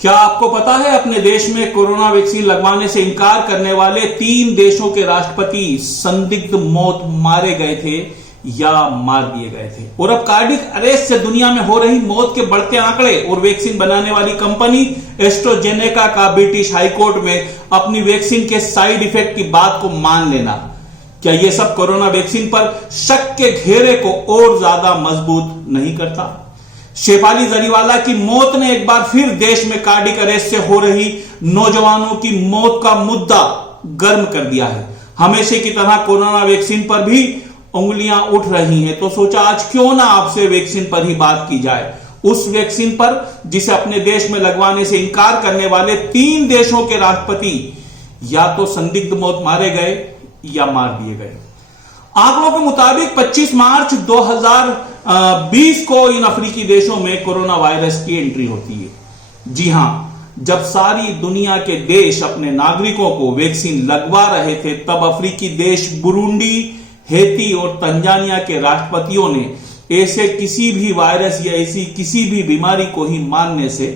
क्या आपको पता है अपने देश में कोरोना वैक्सीन लगवाने से इनकार करने वाले 3 देशों के राष्ट्रपति संदिग्ध मौत मारे गए थे या मार दिए गए थे। और अब कार्डियक अरेस्ट से दुनिया में हो रही मौत के बढ़ते आंकड़े और वैक्सीन बनाने वाली कंपनी एस्ट्राजेनेका का ब्रिटिश हाईकोर्ट में अपनी वैक्सीन के साइड इफेक्ट की बात को मान लेना, क्या यह सब कोरोना वैक्सीन पर शक के घेरे को और ज्यादा मजबूत नहीं करता? शेफाली जरीवाला की मौत ने एक बार फिर देश में कार्डियक अरेस्ट से हो रही नौजवानों की मौत का मुद्दा गर्म कर दिया है। हमेशा की तरह कोरोना वैक्सीन पर भी उंगलियां उठ रही हैं, तो सोचा आज क्यों ना आपसे वैक्सीन पर ही बात की जाए, उस वैक्सीन पर जिसे अपने देश में लगवाने से इनकार करने वाले 3 देशों के राष्ट्रपति या तो संदिग्ध मौत मारे गए या मार दिए गए। आंकड़ों के मुताबिक 25 मार्च 2020 को इन अफ्रीकी देशों में कोरोना वायरस की एंट्री होती है। जी हां, जब सारी दुनिया के देश अपने नागरिकों को वैक्सीन लगवा रहे थे, तब अफ्रीकी देश बुरुंडी, हेती और तंजानिया के राष्ट्रपतियों ने ऐसे किसी भी वायरस या ऐसी किसी भी बीमारी को ही मानने से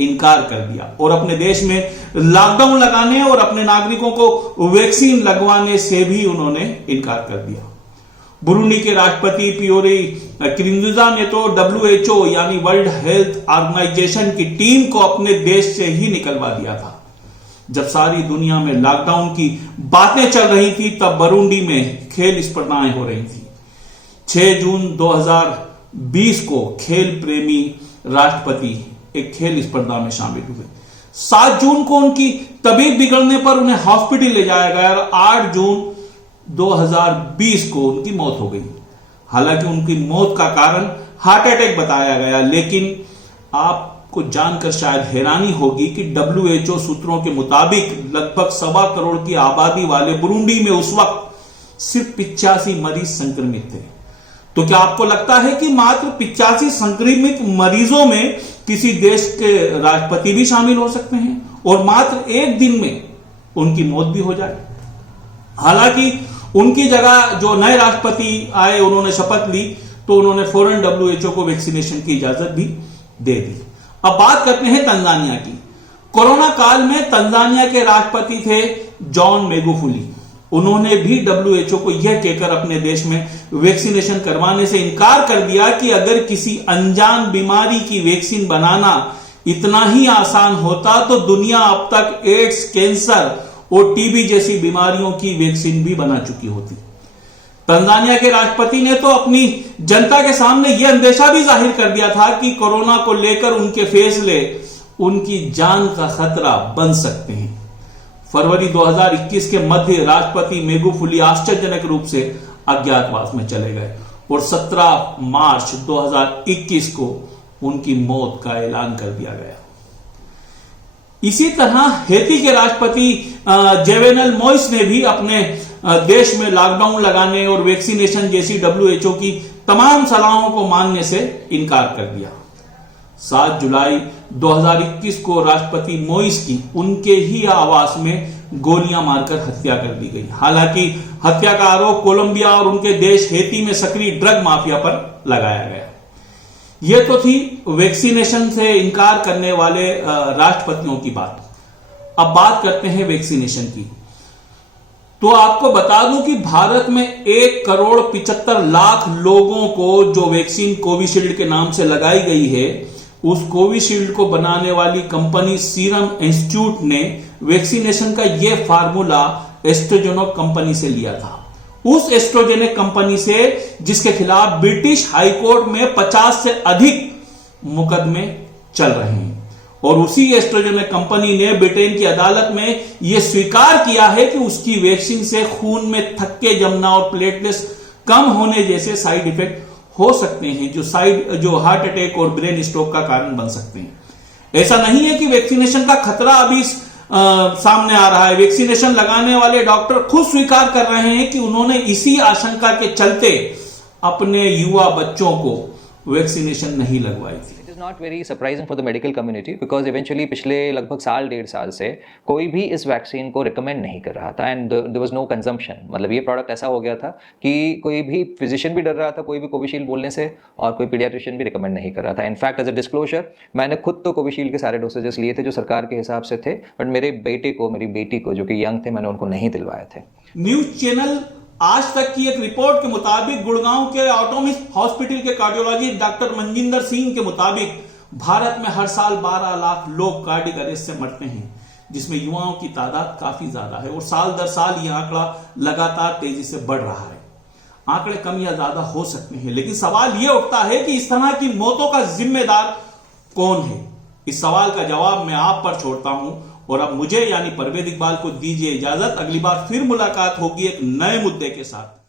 इनकार कर दिया और अपने देश में लॉकडाउन लगाने और अपने नागरिकों को वैक्सीन लगवाने से भी उन्होंने इनकार कर दिया। बुरुंडी के राष्ट्रपति पियोरे नकुरुंजिज़ा ने तो WHO यानी वर्ल्ड हेल्थ ऑर्गेनाइजेशन की टीम को अपने देश से ही निकलवा दिया था। जब सारी दुनिया में लॉकडाउन की बातें चल रही थी, तब बुरुंडी में खेल स्पर्धाएं हो रही थी। 6 जून 2020 को खेल प्रेमी राष्ट्रपति एक खेल स्पर्धा में शामिल हुए। 7 जून को उनकी तबीयत बिगड़ने पर उन्हें हॉस्पिटल ले जाया गया और 8 जून 2020 को उनकी मौत हो गई। हालांकि उनकी मौत का कारण हार्ट अटैक बताया गया, लेकिन आपको जानकर शायद हैरानी होगी कि WHO सूत्रों के मुताबिक लगभग 1.25 करोड़ की आबादी वाले बुरुंडी में उस वक्त सिर्फ 85 मरीज संक्रमित थे। तो क्या आपको लगता है कि मात्र 85 संक्रमित मरीजों में किसी देश के राष्ट्रपति भी शामिल हो सकते हैं और मात्र एक दिन में उनकी मौत भी हो जाए? हालांकि उनकी जगह जो नए राष्ट्रपति आए, उन्होंने शपथ ली तो उन्होंने फौरन WHO को वैक्सीनेशन की इजाजत भी दे दी। अब बात करते हैं तंजानिया की। कोरोना काल में तंजानिया के राष्ट्रपति थे जॉन मैगुफुली। उन्होंने भी WHO को यह कहकर अपने देश में वैक्सीनेशन करवाने से इनकार कर दिया कि अगर किसी अनजान बीमारी की वैक्सीन बनाना इतना ही आसान होता तो दुनिया अब तक एड्स, कैंसर और टीबी जैसी बीमारियों की वैक्सीन भी बना चुकी होती। तंजानिया के राष्ट्रपति ने तो अपनी जनता के सामने यह अंदेशा भी जाहिर कर दिया था कि कोरोना को लेकर उनके फैसले उनकी जान का खतरा बन सकते हैं। फरवरी 2021 के मध्य राष्ट्रपति मैगुफुली आश्चर्यजनक रूप से अज्ञातवास में चले गए और 17 मार्च 2021 को उनकी मौत का ऐलान कर दिया गया। इसी तरह हेती के राष्ट्रपति जोवेनल मोइस ने भी अपने देश में लॉकडाउन लगाने और वैक्सीनेशन जैसी WHO की तमाम सलाहों को मानने से इनकार कर दिया। 7 जुलाई 2021 को राष्ट्रपति मोइस की उनके ही आवास में गोलियां मारकर हत्या कर दी गई। हालांकि हत्या का आरोप कोलंबिया और उनके देश हेती में सक्रिय ड्रग माफिया पर लगाया गया। यह तो थी वैक्सीनेशन से इनकार करने वाले राष्ट्रपतियों की बात। अब बात करते हैं वैक्सीनेशन की। तो आपको बता दूं कि भारत में 1,75,00,000 लोगों को जो वैक्सीन कोविशील्ड के नाम से लगाई गई है, उस कोविशील्ड को बनाने वाली कंपनी सीरम इंस्टीट्यूट ने वैक्सीनेशन का यह फार्मूला एस्ट्राजेनेका कंपनी से लिया था। उस एस्ट्राजेनेका कंपनी से जिसके खिलाफ ब्रिटिश हाईकोर्ट में 50 से अधिक मुकदमे चल रहे हैं। और उसी एस्ट्राजेनेका कंपनी ने ब्रिटेन की अदालत में यह स्वीकार किया है कि उसकी वैक्सीन से खून में थक्के जमना और प्लेटलेट्स कम होने जैसे साइड इफेक्ट हो सकते हैं, जो हार्ट अटैक और ब्रेन स्ट्रोक का कारण बन सकते हैं। ऐसा नहीं है कि वैक्सीनेशन का खतरा अभी सामने आ रहा है। वैक्सीनेशन लगाने वाले डॉक्टर खुद स्वीकार कर रहे हैं कि उन्होंने इसी आशंका के चलते अपने युवा बच्चों को वैक्सीनेशन नहीं लगवाई थी। Not very surprising for the medical community because eventually पिछले लगभग साल डेढ़ साल से कोई भी इस वैक्सीन को रिकमेंड नहीं कर रहा था and there was no consumption. मतलब ये प्रोडक्ट ऐसा हो गया था कि कोई भी फिजिशियन भी डर रहा था कोई भी कोविशील्ड बोलने से, और कोई पीडियाट्रिशियन भी रिकमेंड नहीं कर रहा था। इनफैक्ट एज अ डिस्क्लोजर, मैंने खुद तो कोविशील्ड के सारे डोसेजेस लिए थे जो सरकार के हिसाब से थे, बट मेरे बेटे को, मेरी बेटी को जो कि यंग थे, मैंने उनको नहीं दिलवाए थे। न्यूज चैनल आज तक की एक रिपोर्ट के मुताबिक गुड़गांव के ऑटोमिस्ट हॉस्पिटल के कार्डियोलॉजिस्ट डॉक्टर मनजिंदर सिंह के मुताबिक भारत में हर साल 12 लाख लोग कार्डियक अरेस्ट से मरते हैं, जिसमें युवाओं की तादाद काफी ज्यादा है और साल दर साल यह आंकड़ा लगातार तेजी से बढ़ रहा है। आंकड़े कम या ज्यादा हो सकते हैं, लेकिन सवाल यह उठता है कि इस तरह की मौतों का जिम्मेदार कौन है। इस सवाल का जवाब मैं आप पर छोड़ता हूं और अब मुझे यानी परवेज इकबाल को दीजिए इजाजत। अगली बार फिर मुलाकात होगी एक नए मुद्दे के साथ।